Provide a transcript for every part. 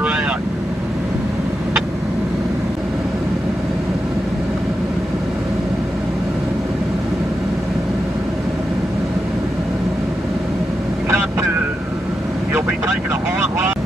you're at. You'll be taking a hard ride.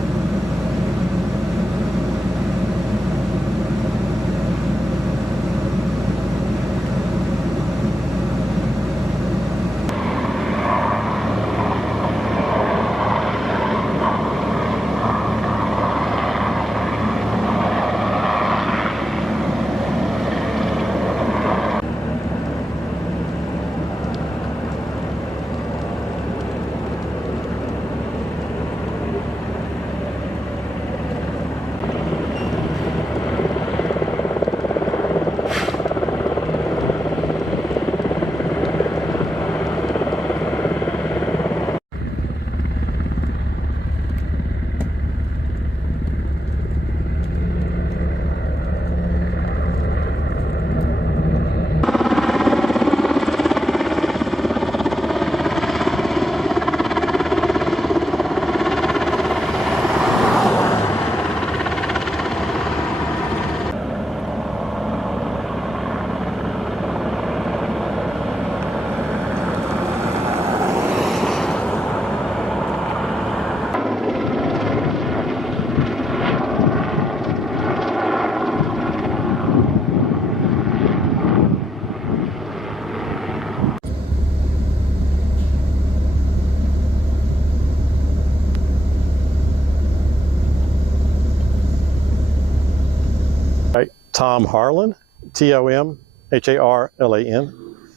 Tom Harlan, T-O-M-H-A-R-L-A-N.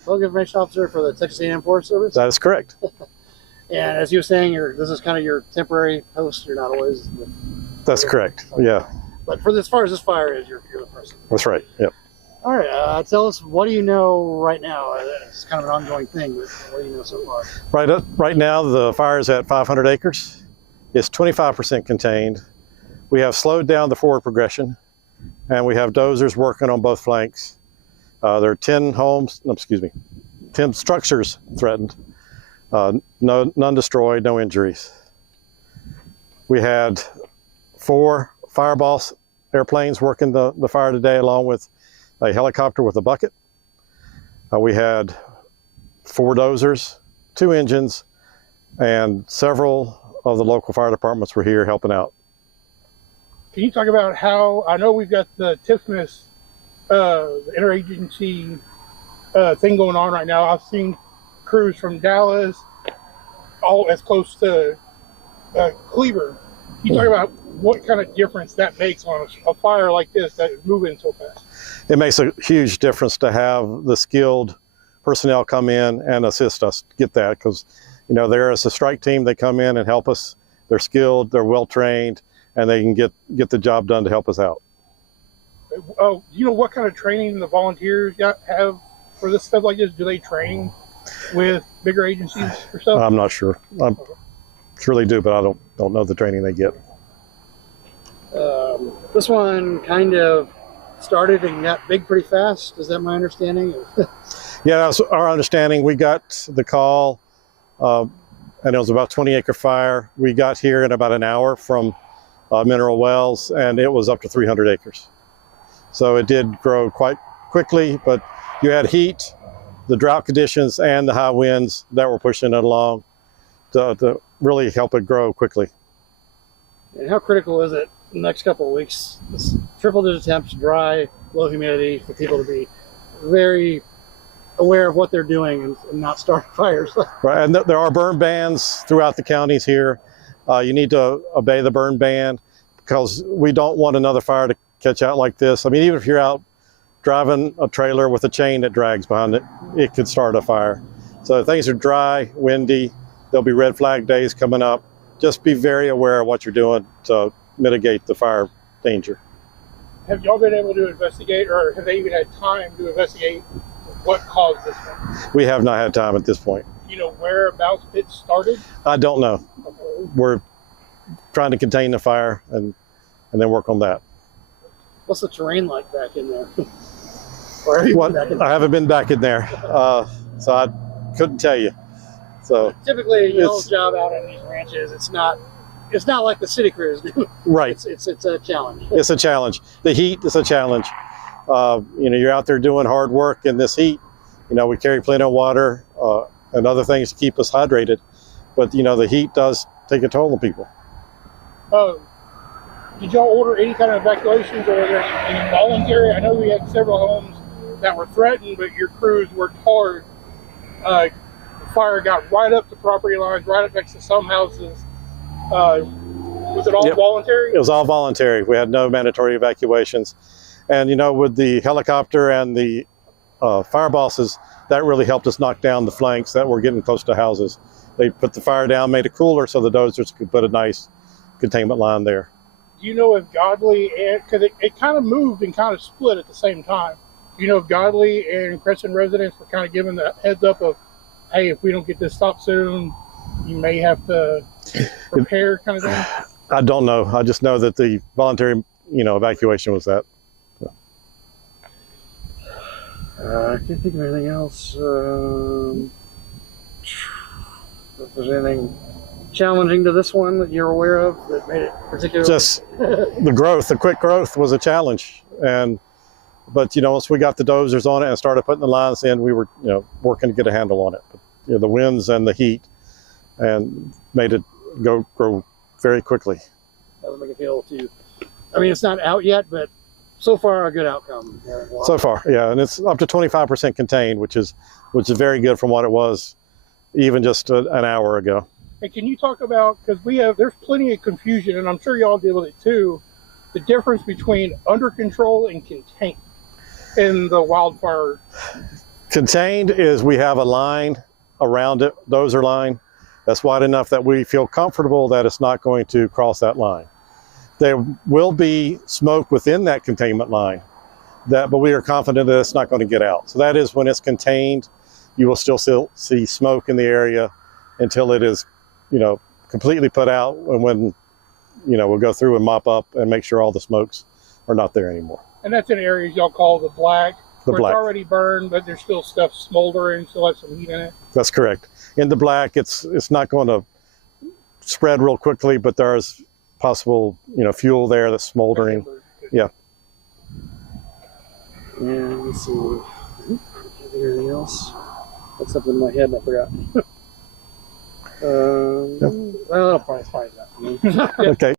Public Information Officer for the Texas A&M Forest Service? That is correct. And as you were saying, this is kind of your temporary post. You're not always... That's correct, yeah. But for as far as this fire is, you're the person. That's right, yep. All right, tell us, what do you know right now? It's kind of an ongoing thing, but what do you know so far? Right now, the fire is at 500 acres. It's 25% contained. We have slowed down the forward progression, and we have dozers working on both flanks. There are 10 structures threatened. None destroyed, no injuries. We had 4 Fireboss airplanes working the fire today, along with a helicopter with a bucket. We had 4 dozers, 2 engines, and several of the local fire departments were here helping out. Can you talk about how, I know we've got the TIFMAS, the interagency thing going on right now. I've seen crews from Dallas, all as close to Cleveland. Can you talk about what kind of difference that makes on a fire like this that is moving so fast? It makes a huge difference to have the skilled personnel come in and assist us get that, because there is a strike team. They come in and help us. They're skilled, they're well trained, and they can get the job done to help us out. Oh, you know what kind of training the volunteers have for this stuff like this? Do they train with bigger agencies or stuff? I'm not sure. I surely do, but I don't know the training they get. This one kind of started and got big pretty fast. Is that my understanding? Yeah, that's our understanding. We got the call, and it was about 20-acre fire. We got here in about an hour from Mineral Wells, and it was up to 300 acres. So it did grow quite quickly, but you had heat, the drought conditions, and the high winds that were pushing it along to really help it grow quickly. And how critical is it in the next couple of weeks? This triple-digit temps, dry, low humidity, for people to be very aware of what they're doing and not start fires. Right, and there are burn bans throughout the counties here. You need to obey the burn ban, because we don't want another fire to catch out like this. I mean, even if you're out driving a trailer with a chain that drags behind it, it could start a fire. So things are dry, windy. There'll be red flag days coming up. Just be very aware of what you're doing to mitigate the fire danger. Have y'all been able to investigate, or have they even had time to investigate what caused this one? We have not had time at this point. You know whereabouts it started? I don't know. Okay. We're trying to contain the fire and then work on that. What's the terrain like back in there? Or have you been back in there? I haven't been back in there, so I couldn't tell you. So typically, y'all's job out on these ranches, it's not it's not like the city crews do. Right. It's a challenge. It's a challenge. The heat is a challenge. You know, you're out there doing hard work in this heat. You know, we carry plenty of water and other things to keep us hydrated. But, you know, the heat does take a toll on people. Did y'all order any kind of evacuations, or were there any voluntary? I know we had several homes that were threatened, but your crews worked hard. The fire got right up to property lines, right up next to some houses. Was it all voluntary? It was all voluntary. We had no mandatory evacuations. And, you know, with the helicopter and the fire bosses, that really helped us knock down the flanks that were getting close to houses. They put the fire down, made it cooler so the dozers could put a nice containment line there. Do you know if Godley, because it kind of moved and kind of split at the same time, do you know if Godley and Crescent residents were kind of given the heads up of, hey, if we don't get this stopped soon, you may have to prepare kind of thing? I don't know. I just know that the voluntary, you know, evacuation was that. I can't think of anything else. If there's anything challenging to this one that you're aware of that made it particularly... Just the quick growth was a challenge. But, you know, once we got the dozers on it and started putting the lines in, we were, you know, working to get a handle on it. But, you know, the winds and the heat and made it grow very quickly. Doesn't make it feel too... I mean, it's not out yet, but so far a good outcome. So far, yeah, and it's up to 25% contained, which is very good from what it was even just an hour ago. And can you talk about, because there's plenty of confusion, and I'm sure y'all deal with it too, the difference between under control and contained in the wildfire? Contained is we have a line around it, dozer line, that's wide enough that we feel comfortable that it's not going to cross that line. There will be smoke within that containment line, but we are confident that it's not going to get out. So that is when it's contained, you will still see smoke in the area until it is, you know, completely put out, and when, you know, we'll go through and mop up and make sure all the smokes are not there anymore. And that's in areas y'all call the black, where black. It's already burned, but there's still stuff smoldering, still has some heat in it. That's correct. In the black, it's not going to spread real quickly, but there's possible, you know, fuel there that's smoldering. Yeah. And let's see. Anything else? That's something in my head and I forgot. Well, I'll probably find that. Okay.